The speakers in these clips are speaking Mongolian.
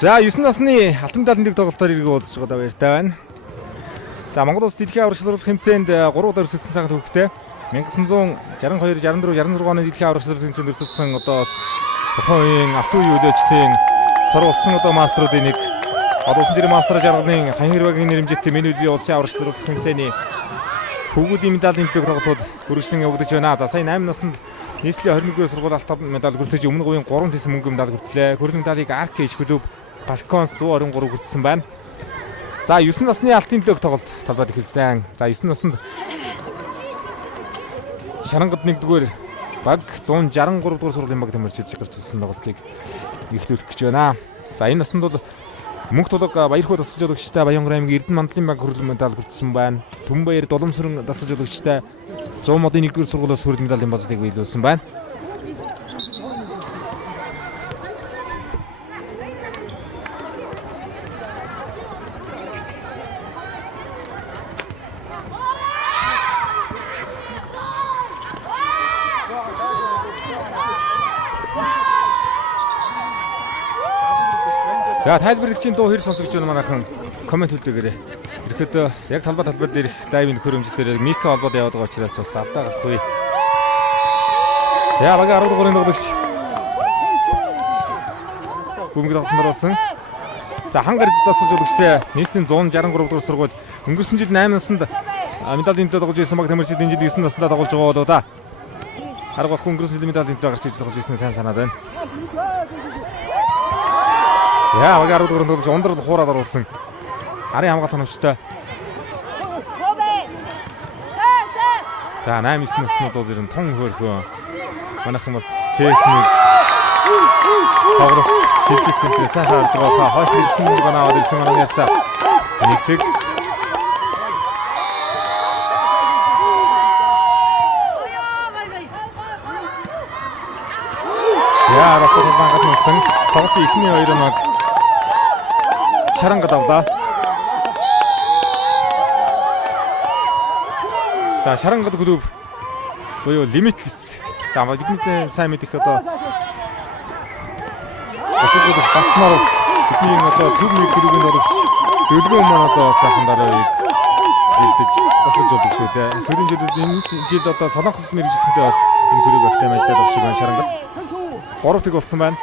За 9 насны алтан медалийн дэг тоглолтоор иргэн уулзж байгаа баяртай байна. За Монгол Улс дэлхийн аврагчлалт хэмцээнд 3 удаа өрсөлдсөн цагт хөвгтэй 1962, 64, 66 оны дэлхийн аврагчлалт хэмцээнд өрсөлдсөн одоо бас тухайн үеийн алтан үеийн үдээчдийн сорволсон одоо мастеруудын нэг одоо улсын жирийн мастер жаргалын Хаян Хэрвагийн нэрэмжиттэй Минүдийн улсын аврагчлалт хэмцээний хөвгүүдийн медалийн дэг тоглолтууд үргэлжлэн явагдаж байна. За сая 8 наснд нийслэлийн 21-р сургууль алтан медаль хүртэж өмнө говийн 3 тэс мөнгө медаль хүртлээ. Хүрээлэн медалийг Аркейш клуб Балконс 123 хүртсэн байна. За 9 насны алтын дэг тоглолт талбайд эхэлсэн. За 9 наснд Шарангад 1-р баг 163 дугаар сургуулийн баг тэмэрчилж гарч ирсэн тоглолтыг эхлүүлэх гэж байна. За энэ наснд бол мөнх тулга Баярхуу дасгаж жуулагчтай Баянгар аймгийн Эрдэнэ мандлын баг хүрээлэн медаль хүртсэн байна. Түмбаяр Доломсрон дасгаж жуулагчтай 100 модын 1-р сургуулиас хүрээлэн медалийн базыг биелүүлсэн байна. За тайлбарлагчийн дуу хэр сонсогч байна манайхан комент үлдээгээрэй. Ерөөдөө яг талбай дээр лайв нөхөрөмж дээр мика холбоод яваад байгаа учраас бас алдаа гарахгүй. За багийн 10 дугаарыг тоглогч бүмгэл тоглолтод орсон. За хангар дасгаж жуулагчтай нийслэлийн 163 дугаар сургууль өнгөрсөн жил 8 наснд медалийн төлөө тоглож ирсэн баг тамирчид энэ жил 9 наснда тоглож байгаа болоо да. Хараг ахгүй өнгөрсөн жил медалийн төлөө гарч иж тоглож ирсэн сайн санаад байна. Яа, багийн 10 дугаар тоглож ундрал хуураад оруулсан. Арын хамгаалалт хоногчтой. За 8-9 наснууд бол ер нь тун хөөрхөө. Манайхан бас техник тоглох шилжилттэй сайхан харж байгаа. Хойш нэгсэн мөнгө аваад ирсэн манай ярьцаа. Нэгтэг. Яа, рапорт багтсан. Тоглолтын эхний 2 оног Шарангад авлаа. За Шарангад клуб буюу Limitless. За бидний сайн мэдих одоо өсөлтөд батмаар бидний одоо клубний клубын дөрөв дөлгөө маань одоо сайхан дараыг бэлдэж басж байгаа шүү дээ. Сүүлийн жилүүд энэ жил одоо Солонгос мэрэгжлэнтэй бас энэ клубыг актив ажиллаад байгаа шиг байна Шарангад. 3 тэг болцсон байна.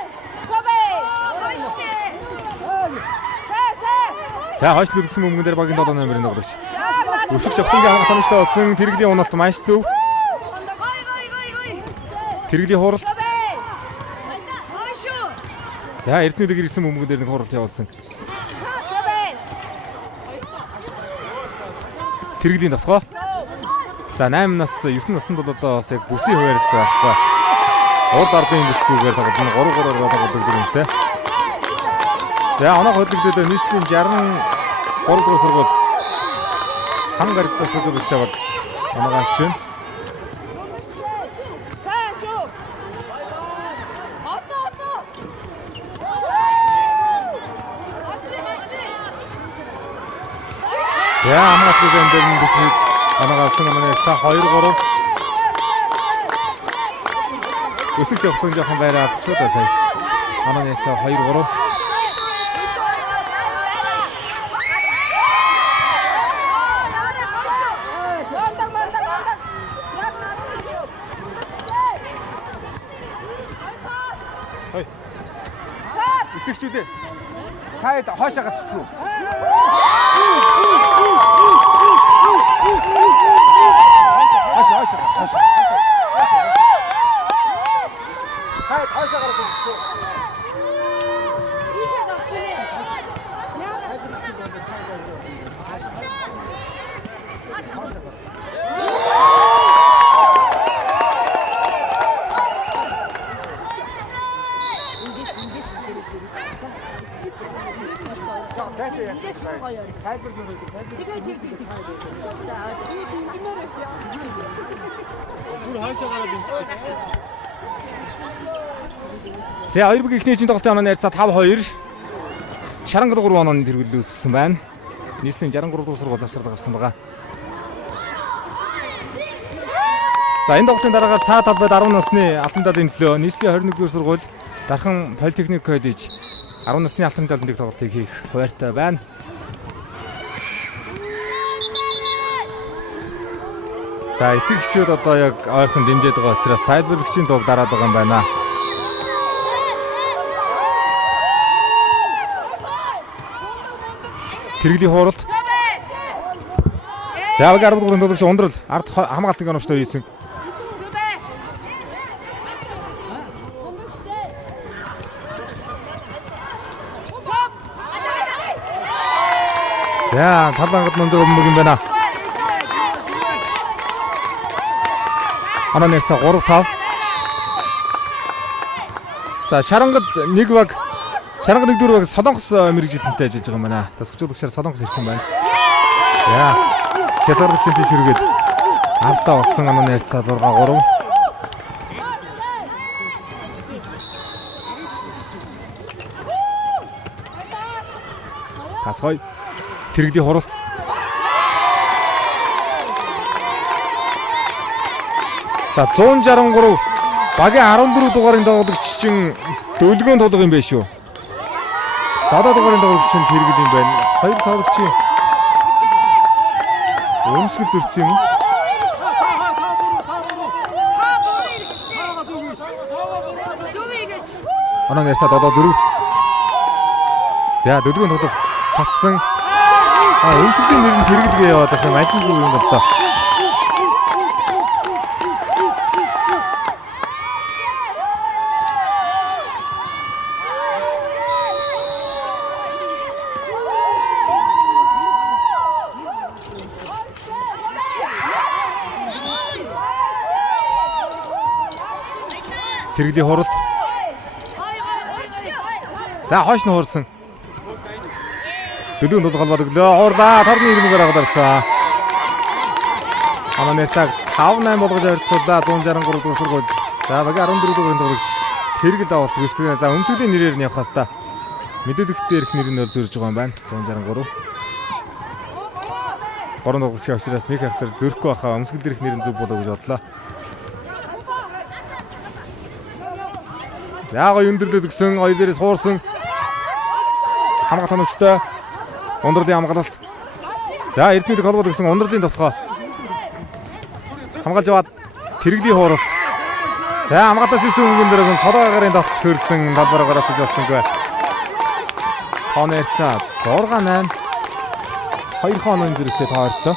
За хойш нүргсэн мөнгөн дээр багийн 7 номерын тоглогч. Өсөгч авхангийн хамгаалалт хоногчтой болсон тэрэглийн уналт маш зөв. Тэрэглийн хууралт. За Эрдэнэдэг ирсэн мөнгөн дээр нэг хууралт явуулсан. Тэрэглийн давхгаа. За 8 нас 9 наснд бол одоо бас яг бүсийн хуваарлт байхгүй. Урд ардын бүсгүйгээр тоглоно 3-3-аар тоглодог дүрмтэй. За оноо хөдөлгдөд нийслэлийн 63 дугаар сургууль хангар дасгаж жуулагчтай баг оноогач чинь. За амгааллын зам дээр нь бүхнийг оноогаасан манай яцаа 2-3 өсөж явсан жоохон байраа алдчихсан да сая. Манай яцаа 2-3 Эцэгчүүдээ та хоошоо гарчихгүй. Хоошоо. Хоошоо гарчихгүй. За хоёр бүгийн эхний тоглолтын онооны харьцаа 5-2. Шарангад 3 онооны тэргүүлэл үүсгэсэн байна. Нийслэлийн 63 дугаар сургууль завсарлага авсан байгаа. За энэ тоглолтын дараагаар цаа талбайд 10 насны алтан медалийн төлөө нийслэлийн 21 дугаар сургууль Дархан Политехник коллеж 10 насны алтан медаль тоглолтыг хийх хуваартай байна. За эцэг эхчүүд одоо яг ойрхон дэмжиж байгаа учраас тайлбарлагчийн дууг дараад байгаа юм байна. Тэргэлийн хууралт. За баг 10 дугаар тоглогч ундрал ард хамгаалтын оновчтой хийсэн. За талангад мөнзөг өмг юм байна. Анаа нэрцээ 3-5. За Шарангад нэг баг Шарангад нэг дөрөв баг Солонгос мэрэгжилтэнтэй ажиллаж байгаа юм байна. Тасгчуулагчаар Солонгос ирэх юм байна. За хязгаарлагчийн тийш үргээд алдаа болсон анаа нэрцээ 6-3. Хасгой тэргэлийн хуралт. За 163 багийн 14 дугаарын тоглогч чинь дөлгөөн тоглох юм байна шүү. 7 дугаарын тоглогч чинь тэргэл юм байна. Хоёр тоглогчийн өмсгөл зөрчсөн юм. Анаа нэрсаа 7-4. За дөлгөөн тоглох татсан. Өмсгөлийн нэр нь тэргэлгээ яваад байгаа юм. Аль нь зөв юм бол тоо. Тэргэлийн хуралт. За хойш нь хуурсан. Дөлгөөн тулгал бодлоо. Хуурлаа. Торны ирмэгээр агаларсан. Анаа нэрцаг 5-8 болгож ойртуулаа. 163 дугаар сургууль. За баг 14 дугаар тоглогч тэргэл авалт гүйцэтгэв. За өмсгөлийн нэрээр нь явах хаста. Мэдээлэлтэй ирэх нэр нь зөрж байгаа юм байна. 163. Горон тоглогчийн авчраас нэг хахтар зөрөхгүй байхаа өмсгөл ирэх нэр нь зөв болоо гэж бодлоо. За гоё өндөрлөд өгсөн, гоё дээрээс хуурсан. Хамгаалт ханавчтай. Ундралын хамгаалалт. За Эрдэнэт холбоод өгсөн ундралын товтгоо. Хамгаалж яваад тэргэлийн хууралт. За хамгаалтаас ирсэн өнгөн дээрээс солоогарын давталт хөрсөн талбараа гаргаж болсонгүй. Тонерцаа 6-8. 2 хоног зэрэгтэй тоорлоо.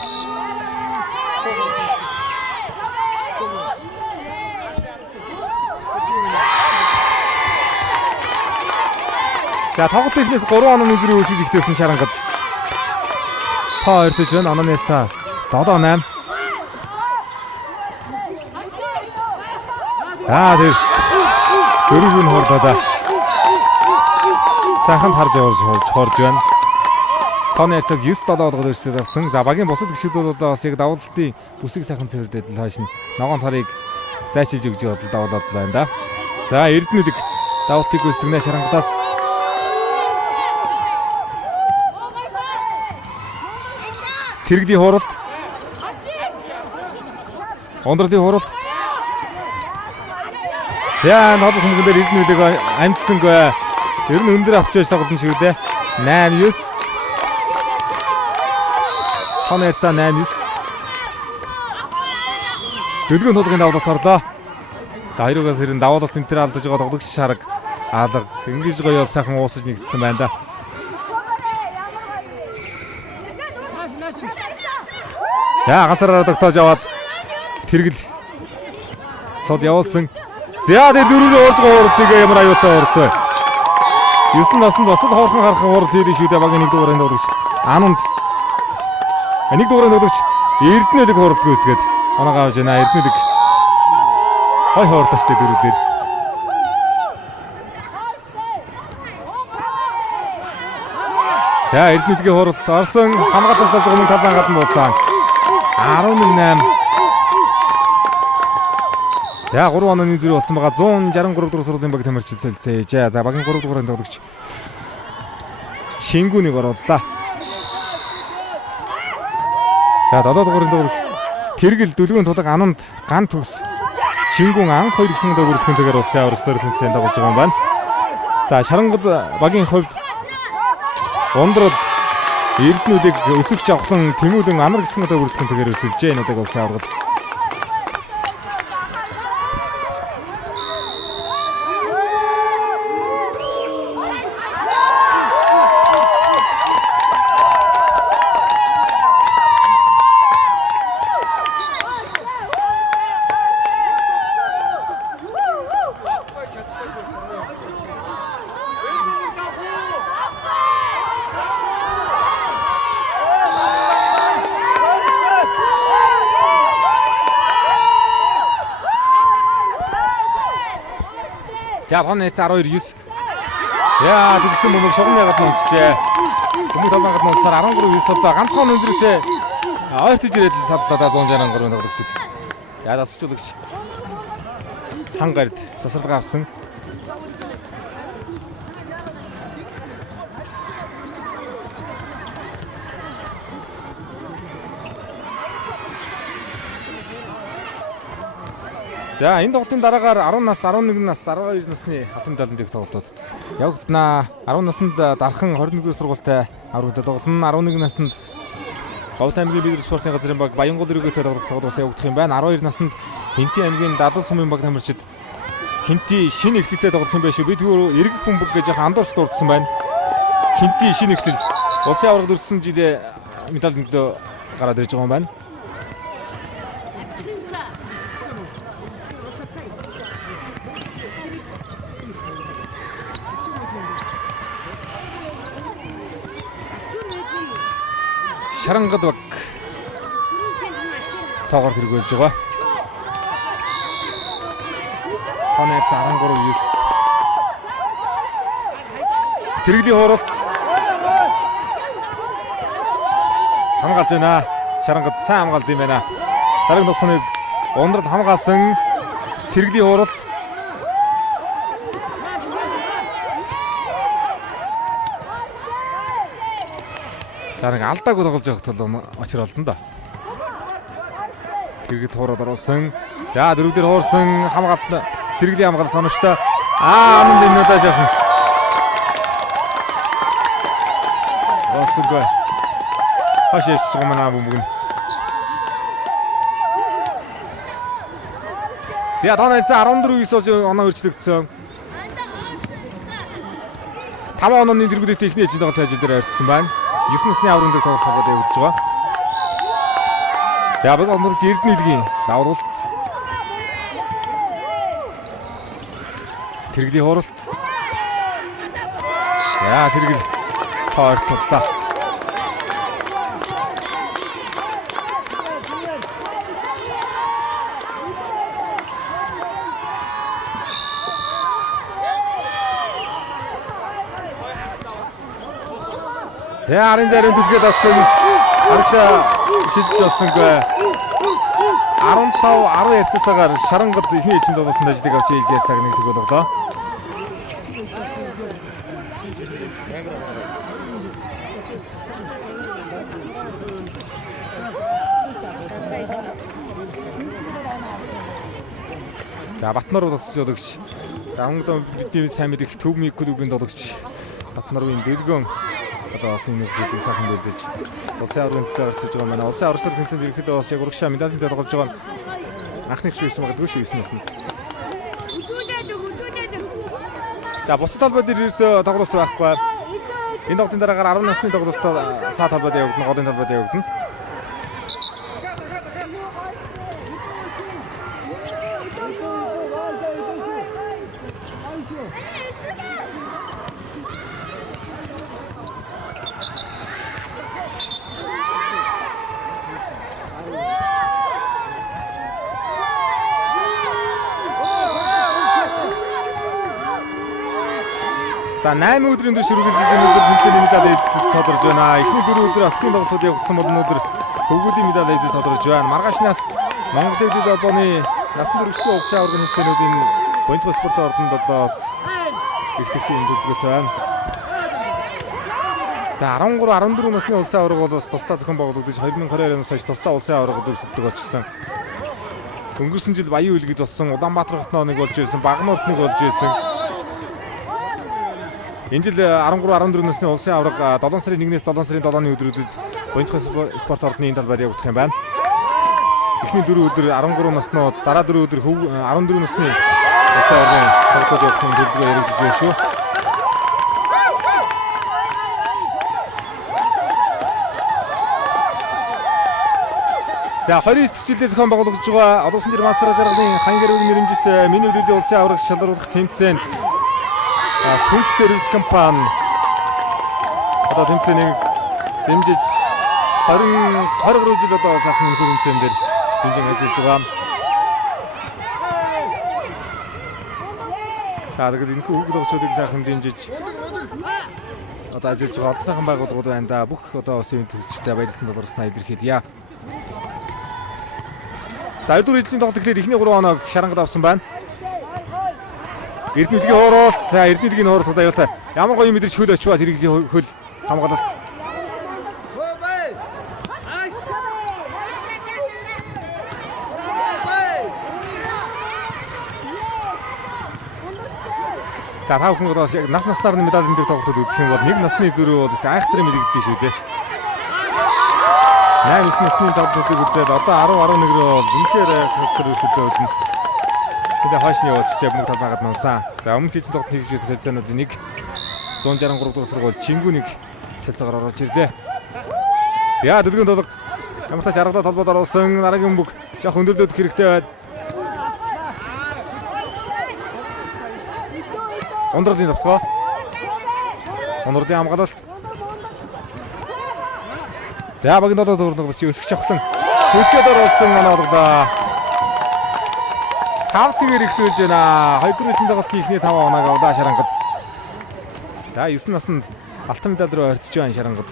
За тоглолт эхнээс 3 онооны зүрх өсөж ихтэйсэн Шарангад. Та ойртож байна. Онооны цаа 7-8. Тэр дөрвөн хурдаа. Сайхан харж орж байна. Тооны цаг 9-7 болгоод өрсөд авсан. За багийн бусад гишүүдүүд одоо бас яг давуултын бүсийг сайхан цэвэрлээд хойш нь ногоон тарыг зайчилж өгж давуулаад байна да. За Эрдэнэт давуултыг гүйцэтгэнэ Шарангадаас. Тэргэлийн хууралт. Ундралын хууралт. За нол хүмүүн дээр Эрдэнэтийг амтсангүй. Ер нь өндөр авч байж тоглолт шүү дээ. 8-9. Тонерцаа 8-9. Дөлгөөн тулгын давуулалт орлоо. За хоёрогоос ирэн давуулалт энэ төр алдаж байгаа тоглогч Шараг алга. Ингэж гоё сайхан уусаж нэгдсэн байна да. За ганцаараа тогтоож аваад тэргэл сод явуулсан. За тэр дөрөвөө уурж байгаа хууралтыг ямар аюултай хууралт вэ? 9 наснд бас л хоорхон гарах хууралт хийх шүү дээ багийн 1 дугаарын тоглогч. Ананд 1 дугаарын тоглогч Эрдэнэтийг хууралт гүйцгээд оноогоо авж байна. Эрдэнэтийг хой хууралтастай дөрөвдөр. За Эрдэнэтийн хууралт орсон хамгаалалтаас авч байгаа мөн талбай гадна болсон. 11-8. За 3 онооны зүрх болсон байгаа 163 дугаар сургуулийн баг тамирчин солилцээж. За багийн 3 дугаарын тоглогч Чингүнийг орууллаа. За 7 дугаарын тоглогч Тэргэл дөлгөөн тулаг Ананд ган төгс Чингүн анх 2 гисэн дагуулхынтэйгээр улсын аврагч төрөлхөнцийн дагуулж байгаа юм байна. За Шарангод багийн хувьд ундрал Эрдэнүүдийг өсөж авахлан тэмүүлэн амар гисэн одоо бүрдхэн тэгээр өсөж энэ удаг улсын аврагд. За хонец 12-9. Яа тэгсэн мөмөг шугам ягаад нунчжээ. Хүмүүд толгойд нунсаар 13-9 одоо ганцхан өндрөтэй ойртож ирээд садлаа 163 тоглогчид. За дасчуулагч хангард засварлага авсан. За энэ тоглолтын дараагаар 10 нас, 11 нас, 12 насны алтан медаль тоглолтууд явагдана. 10 наснд дархан 21 сургуультай аврагд тоглолно. 11 наснд Говьт аймгийн бие спортын газрын баг Баянгол өргөтэй тоглолт явагдах юм байна. 12 наснд Хинти аймгийн Дадал сумын баг тамирчид Хинти шинэ эхлэлтэй тоглох юм байна шүү. Би түрүү эргэх бөмбөг гэж яхан андуурч дурдсан байна. Хинти шинэ эхлэл улсын аврагд өрсөн жилээ медаль мөнгөө гараад ирж байгаа юм байна. Шарангад баг тоогоор тэргүүлж байгаа. Хонец 13-9. Тэрэглийн хууралт хамгаалж байна. Шарангад сайн хамгаалд юм байна. Дараагийн тоглохыг ундрал хамгаалсан тэрэглийн хууралт. За нэг алдаагүй тоглож явахт бол очир олдно да. Тэрэгэл хуураад оруулсан. За дөрөвдөр хуурсан хамгаалт тэрэглийн хамгаалт соночтой. Аманд энэ удаа жаахан. Осгоо. Хашиж чимэнаа бөмбөг. За тоног 14-9 оноо өрчлөгдсөн. 5 онооны дэргүүдийн техник эжийн тоглолт ажил дээр ойртсон байна. 9 насны аврагд тоглох хаваад явагдаж байгаа. За баг онцлогч Эрдэнэлгийн давруулалт. Тэрэглийн хууралт. За тэрэгэл тоортууллаа. За арын зарим түлхээд авсан Арагшаа шилж болсонгүй 15-10 ярцтайгаар Шарангад ихний эжийн тоглолтод ажлыг авч ээж цаг нэг төгөл боллоо. За Батнар болсож одогч. За хөнгөн бидний сайн мэдих Төв Микүлүгийн тоглогч Батнарын дэлгэн одоо бас энэ зүйлийг сайхан бэлдэж улсын аврагын төлөө орцож байгаа маань улсын аврагчлал тэмцээнд ирэхэд бас яг урагшаа медалийн төлөө тоглож байгаа анхны шүүс магадгүй шүү 9 наснд. За бус талбай дээр ерөөсөө тоглолт байхгүй. Энэ тоглолтын дараагаар 10 насны тоглолт цаа талбайд явагдана, голын талбайд явагдана. За 8 өдрийн турш үргэлжлэж өнөөдөр тэмцээний медаль тодорж байна. Эхний 4 өдөр октябрийн тоглолтод явагдсан бол өнөөдөр хөвгүүдийн медаль тодорж байна. Маргаашнаас Монгол Дэвлэг Холбооны насан туршийн улсын аврагын тэмцээнүүдийн Point спортын ордонд одоо эхлэхийн төлөвлөгөөтэй байна. За 13-14 насны улсын авраг бол бас тусдаа зохион байгуулагдаж 2022 оноос хойш тусдаа улсын аврагад өрсөлдөг болчихсон. Өнгөрсөн жил Баян үлгэд болсон Улаанбаатар хотноо нэг болж байсан, Багнуурт нэг болж байсан. Энэ жил 13-14 насны улсын аварга 7 сарын 1-ээс 7 сарын 7-ны өдрүүдэд Боёнтхой спорт ордны энэ талбайд явагдах юм байна. Эхний 4 өдөр 13 наснууд, дараа 4 өдөр 14 насны улсын аваргын тоглолтууд явах юм төлөвлөгөө яригдж байна шүү. За 29 дахь жилдээ зохион байгуулагдж байгаа Олон улсын жир мастер жаргалын хаян гэрүүгийн нэрэмжит миний өдрүүдийн улсын аварга шалгаруулах тэмцээнд Хүнс сервис компани одоо тэмцээнийг дэмжиж 20 жил одоо сайхан энэ тэмцээн дээр дэмжин ажиллаж байгаа. За тэгээд энэ хүүхэд огцодыг сайхан дэмжиж одоо ажиллаж байгаа олон сайхан байгууллагууд байна да. Бүх одоо улсын төвчтэй баярлсан долларснаа илэрхийлье. За 2 эзэн тоглолт гэхээр эхний 3 хоног шарангад авсан байна. Эрдэнэтгийн хууралт. За Эрдэнэтгийн хууралт аюултай. Ямар гоё мэдэрч хөл очиваад хэрэглээ хөл хамгаалалт. За тав хүн бас яг наснаар нь медаль энэ тоглолтод үзэх юм бол нэг насны зөрүү бол айхтрын мэдэгдэж шүү дээ. 8 насны тоглолтыг үзээд одоо 10-11 рүү үнэхээр хөлтөр өсөлтөө үзэн. Тэгээд хойшны явуулж бүгд талбайгаад нунсан. За өмнө хийсэн тоглолт хийж байсан солилцоонуудын нэг 163 дугаар сургууль Чингүнийг солилцоогоор орж ирлээ. За дөрөвдүгээр тоглолт ямар ч аргадаа толгойд оруулсан дараагийн бүг жоох өндөрлөдөх хэрэгтэй байд. Ондордын давтгаа. Ондордын хамгаалалт. За багийн долоо дөрөвдөг чи өсгч авахлан хөлгөөд оруулсан манай болоо. 5 тэгэр ихлүүлж байна. 2 дөрөвдүгээр тоглолтын ихний 5 хоног авлаа шарангад. За 9 наснд алтан медаль руу орцож байна шарангад.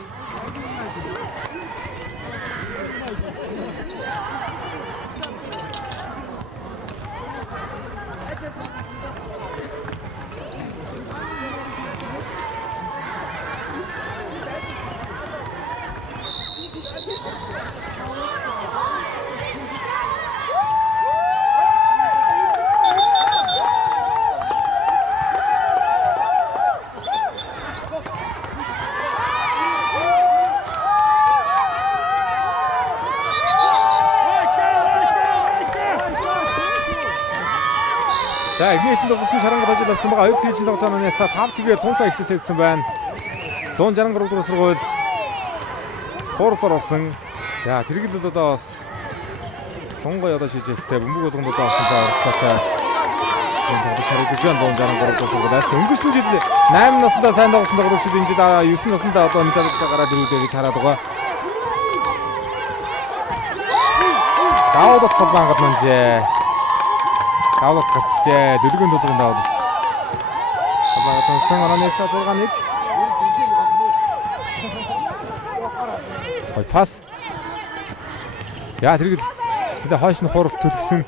За эхнийсэн тоглолтын шарангад хожил авсан байгаа. Хоёр хийсэн тоглолтын яцаа 5 тэгээр тунсаа ихлэлсэн байна. 163 дугаар сургууль хуурлаар болсон. За тэргэлд одоо бас цонгой одоо шижээлтэй бөмбөг болгонд одоо авсантай оролцоотой. Энэ тоглолт шарагдаж байна 163 дугаар сургуулиас. Өнгөрсөн жил 8 наснда сайн тоглосон тоглогчид энэ жил 9 наснда одоо медальтай гараад ирүүлээ гэж хараад байгаа. Даавд толбангад манжээ. Даавд гарчжээ. Дөлгөн дулгын даавд. Толбангад онсон орооны цаа 6-1. Гол пас. За тэргэл хойш нь хуралт төлгсөн.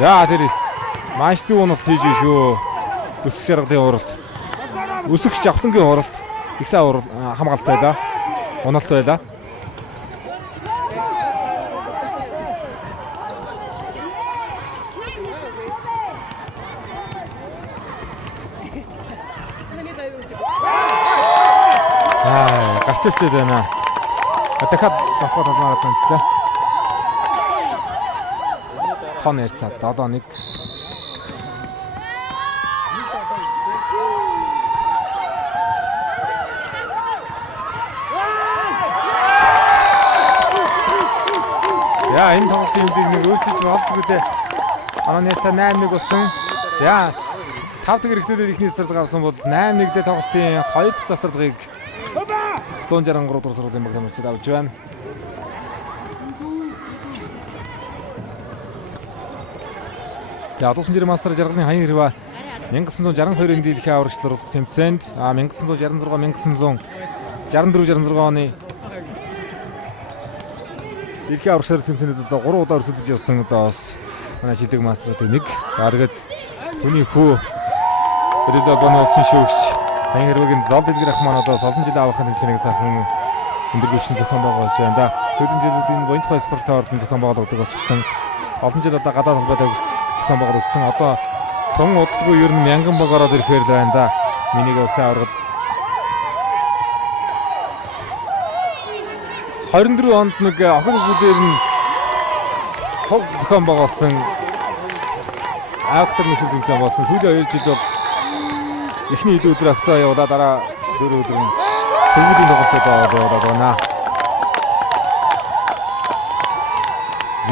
За тэр маш зөв уналт хийж шүү. Өсөх шаргадын уралт. Өсөх жавхлангийн уралт. Их сайн хамгаалт байлаа. Уналт байлаа. Гарч ирчээд байна. Дахиад давхар толгойд тонцлоо. Хон ярьцаа 7-1. За энэ тоглолтын үдийг нэг өөрсөж болдгоо дээ. Орооны ярьцаа 8-1 болсон. За 5 тэгэр ихнүүдээр ихний засварлага авсан бол 8-1 дээр тоглолтын 2 дахь засварлагыг 163 дугаар сургуулийн багтаамжид авч байна. За Олон улсын жирийн мастер жаргалын хаян хэрвээ 1962 онд дэлхийн аврагчлал уралдах тэмцээнд 1966 1964 оны дэлхийн аврагчлал тэмцээнд одоо 3 удаа өрсөлдөж явсан одоо бас манай шилдэг мастеруудын нэг. За тэгээд түүний хүү Редо Бонусын шүүгч хаян хэрвэгийн зол дэлгэр ах маань одоо олон жил авахын тэмцээнийг сайхан өндөргөвшин зохион байгуулж байна да. Сүүлийн жилүүд энэ Боёнтхой спортын ордон зохион байгуулагддаг болчихсон. Олон жил одоо гадаад холбоотой зохион байгуулагдсан. Одоо Тун удалгүй ер нь мянган баг ороод ирэхээр л байна да. Минийг улсын аваргад 24 онд нэг охин хүүхдээр нь тог зохион байгуулсан автор нэхэл зохион болсон. Сүүлийн 2 жил бол эхний хэд өдөр автаа явуулаад дараа 4 өдөр нь төвүүдийн тоглолтод явуулаад байна.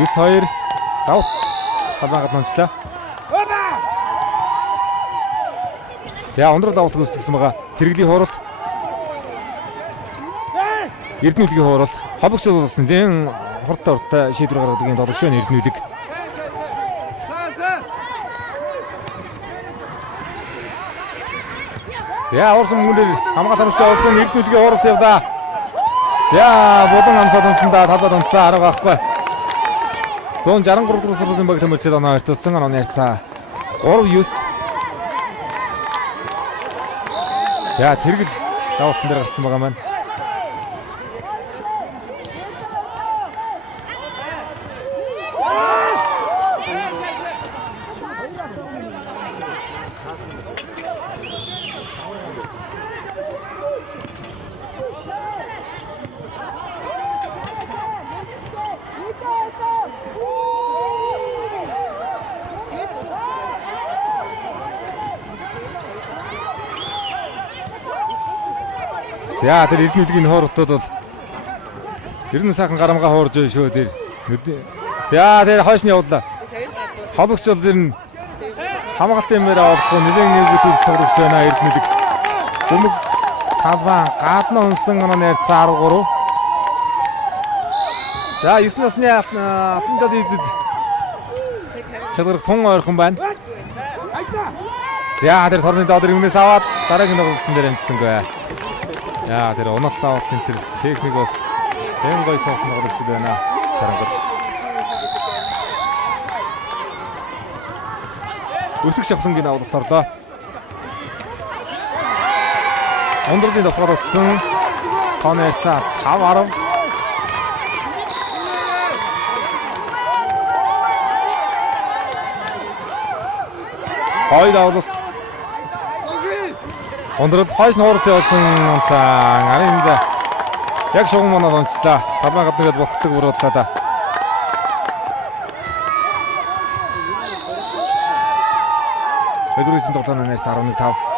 9-2 давт халбангад нончлаа. За ундрал давтал үүсгэсэн байгаа. Тэрэглийн хууралт. Эрдэнүүдийн хууралт. Хобогч болсон. Дэн хурдтай шийдвэр гаргадаг юм тоглогч байна Эрдэнүүдийг. За орсон мөнгөөр хамгаалал хамстай болсон Эрдэнүүдийн хууралт явдаа. За бодон амсаад унсандаа талбад унтсан арга байхгүй. 163 дугаар сургуулийн баг төмөрчд оноо ертүүлсэн оноо ярьцаа 3-9. За тэргэл давалтан дээр гарсан байгаа маань. За тэр Эрдэнүүдийн хооролтод бол ер нь сайхан гарамгаа хуурж байна шүү тэр. За тэр хойшны явуулаа. Хобогч бол ер нь хамгаалтын мээр авахгүй нэгэн нэгдэл тоглогч байна Эрдэнүүдийг. Бөмбөг талбай гадна унсан оноо ярьцаа 13. За 9 насны алтан дад эзэд шалгарах тун ойрхон байна. За тэр торны доод ирмнээс аваад дараагийн тоглолтын дээр амжсангүй. Яа тэр уналт авалтын тэр техник бас эн гой сонсон тоглогч байна. Шарангат. Өсөг шавхангийн авалт орлоо. Ондролын давтгаар утсан. Тооны ярьцаа 5-10. Хойд авалт. Ондрол хойш нууралт явуулсан онцаа арын за яг шугам манад онцлаа. Талбай гаднаад болтдог бурууллаа да. Өдрийн тоглооны нэрс 11-5.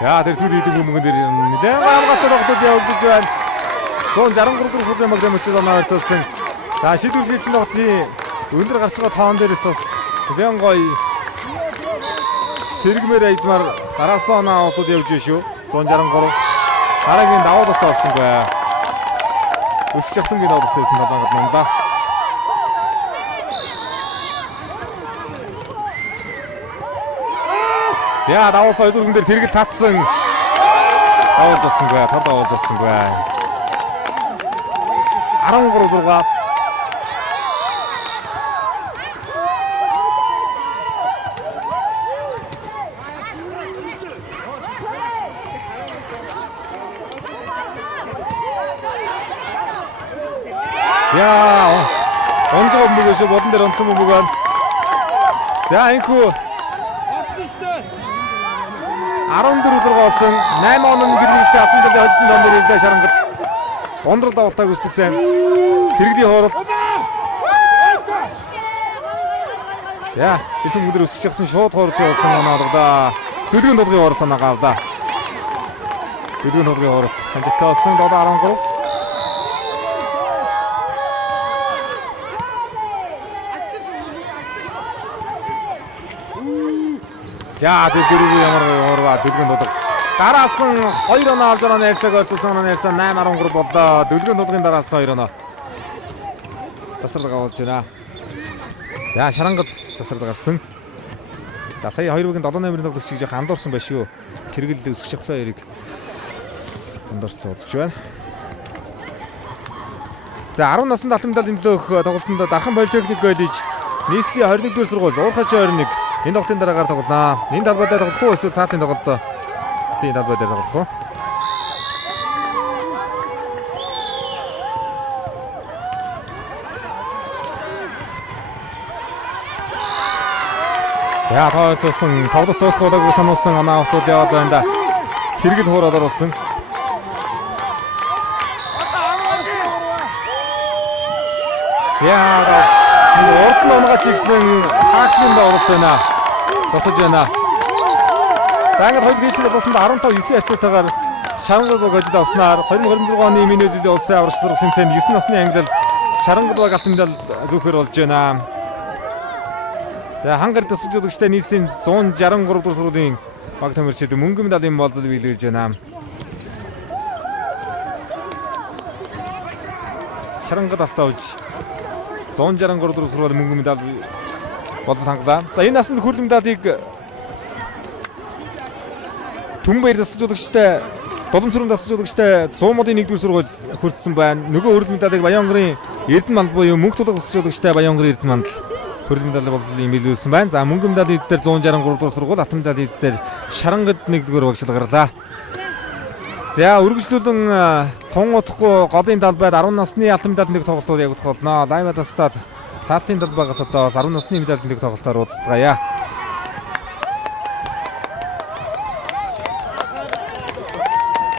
Яа тэр сүүл идэг бөмбөгөн дээр нэлээд хамгаалалтад тоглолтод явагдаж байна. 163 дугаар сургуулийн баг мөчд оноо ортолсон. За шийдвэрлэгч нотын өндөр гарч байгаа тоон дээрээс бас нэлээд гоё сэргмээр айдмаар дараас оноо аваад явж байна шүү. 163 дараагийн даваа дотор болсон бай. Өсөж явтангийн даваа дотойсэн талбайд нандаа. За даваас ойдурган дээр тэргэл татсан. Давуулж авсангүй, тод давуулж авсангүй. 13-6. Яа, онцгой бөмбөг шүү, бодон дээр онцсон бөмбөг байна. За энхүү 14-6 болсон. 8 онон гэрэлтэй алтан талын хожлын доон дээр ирлээ Шарангат. Ондрол давалтайг үсгсэн. Тэрэглийн хооролт. За, эсэм өдөр өсгөх явсан шууд хооролт болсон оноолгоо. Дөлгөн дулгын хооролт оноогавлаа. Дөлгөн дулгын хооролт. Хамжигтай болсон 7-13. За тэр дөрөв ямар гоорва дөлгөн дулга. Дараас нь 2 оноо олж оноо ярьцаг ортолсон оноо ярьцаа 8-13 боллоо. Дөлгөн дулгын дараас 2 оноо. Засварлага болж байна. За Шарангат засварлага авсан. За сая 2-ын 7-8-ын тоглогч гэж андуурсан байх шүү. Тэргэл өсгөх явахлаа яриг андуурч цоцож байна. За 10 наснд алтан медаль нөлөөх тоглолтод Дархан политехник коллеж нийслэлийн 21-р сургууль Уурхайчин 21 энэ тоглолтын дараагаар тоглолоо. Энэ талбай дээр тоглох уу эсвэл цаатын тоглолт? Тийм талбай дээр тоглох уу? Яа тоотсон тоглолт дуусгуулаагүй сануулсан оноо автууд яваад байна да. Хэрэгэл хуураад оруулсан. Яа урд нь оногоо чигсэн тактикийн тоглолт байна. Дотож байна. За ингээд хоёр хийцэн болсонд 15-9 хацаатайгаар Шарангадбаг хожид авснаар 2026 оны минутын улсын аврагчлал тэмцээнд 9 насны ангилалд Шарангадбаг алтан медаль зүүхээр болж байна. За хангар тасалж удагчтай нийслэлийн 163 дугаар сургуулийн баг тамирчид мөнгөн медалийн болзол биелүүлж байна. Шарангад алтаавж 163 дугаар сургуулийн мөнгөн медаль болзол хангалаа. За энэ насанд хүрэлт медалийг Түмбаяр тасалж удагчтай Боломжрын тасалж удагчтай 100 модын 1-р сургууль хүртсэн байна. Нөгөө хүрэлт медалийг Баянгарын Эрдэнэ мандал буюу мөнх тулгын тасалж удагчтай Баянгарын Эрдэнэ мандал хүрэлт медалийн болзлыг биелүүлсэн байна. За мөнгөн медалийн эзээр 163 дугаар сургууль, алтан медалийн эзээр Шарангад 1-р багшил гарлаа. За үргэлжлүүлэн тун утахгүй голын талбайд 10 насны алтан медалийн тоглолтууд явагдах болно. Лайв дастад цаатын талбайгаас одоо 10 насны медалийн тоглолтоор уулзцгаая.